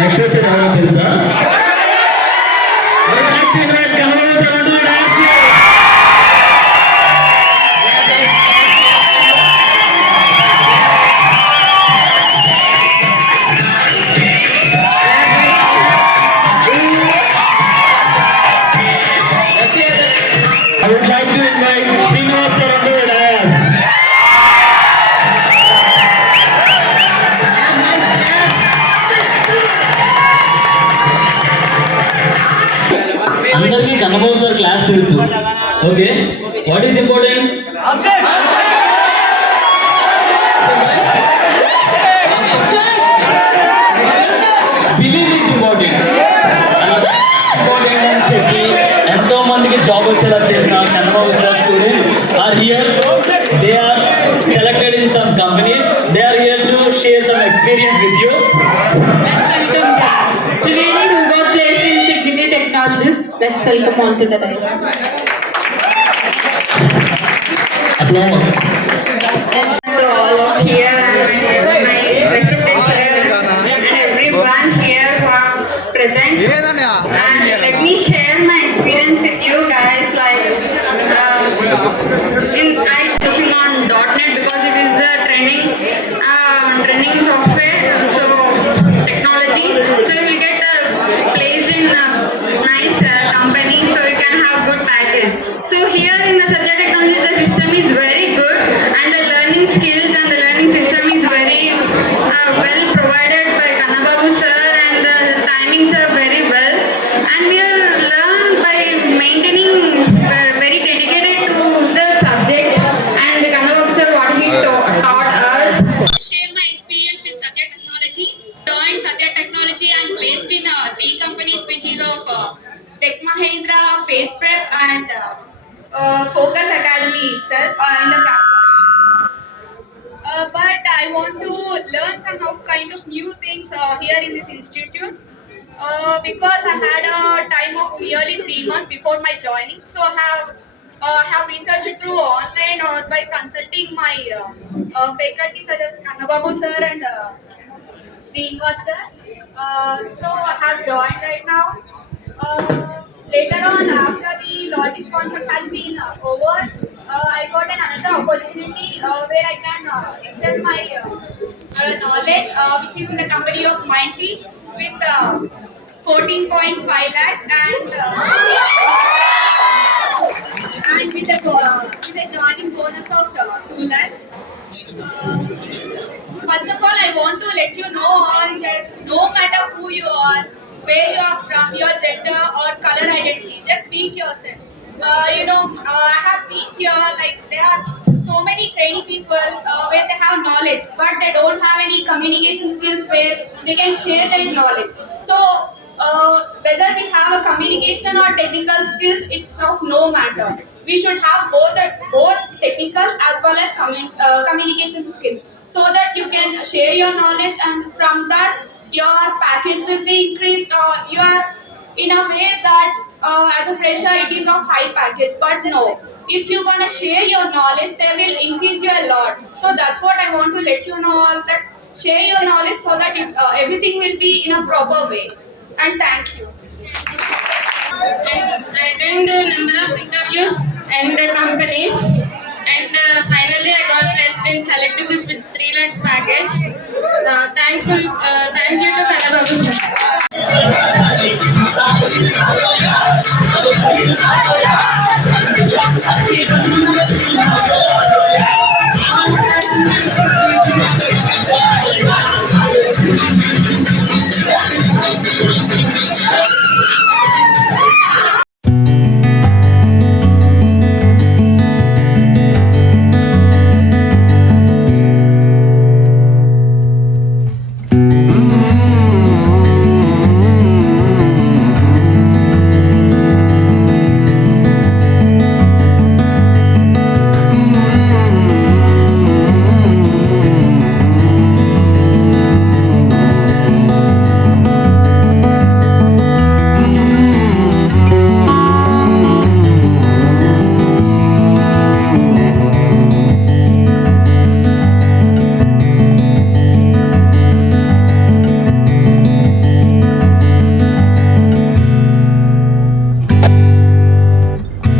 Next వచ్చే తర్వాత తెలుసా? I would like to invite Srinivas sir onto the dais. అందరికీ కన్నబాబు సార్ క్లాస్ తెలుసు. Okay, what is important? Believe is important. Important అని చెప్పి ఎంతో మందికి జాబ్ వచ్చేలా చేసిన Kannababu sir students are here. They are selected in some companies. They are here to share some experience with you. Let's welcome on to the dais. Applause. To all of here and my respected sir and everyone here who are present. And let me share my experience with you guys. Like, I choosing on .NET because it is the trending software. So technology. So you will get placed in a nice company, so you can have good package. So here in the SathyaTechnologies, the system is very good and the learning skills and the learning system is very well provided by Kannababu sir, and the timings are very well, and we are learned by maintaining very dedicated to the subject, and Kannababu sir what he taught us. Share my experience with SathyaTechnology. Joined SathyaTechnology and placed in 3 companies, which is of Tech Mahindra, Face Prep and Focus Academy itself in the campus. But I want to learn some of kind of new things here in this institute because I had a time of nearly 3 months before my joining. So I have researched through online or by consulting my faculty such as Kannababu sir and Srinivas sir. So I have joined right now. Later on, after the logic concept has been over, I got another opportunity where I can excel my knowledge, which is in the company of Mindtree with 14.5 lakhs and with a joining bonus of 2 lakhs. First of all, I want to let you know all guys, no matter who you are, where you are from, your gender or color identity, just speak yourself. I have seen here like there are so many training people where they have knowledge, but they don't have any communication skills where they can share their knowledge. So whether we have a communication or technical skills, it's of no matter. We should have both technical as well as communication skills, so that you can share your knowledge, and from that your package will be increased, or you are in a way that as a fresher it is of high package. But no, if you're gonna share your knowledge, they will increase you a lot. So that's what I want to let you know, all that share your knowledge so that everything will be in a proper way. And thank you. I attended a number of interviews and companies, and finally I got placed in SelectSys with 3 lakhs package. Thank you to Kannababu sir.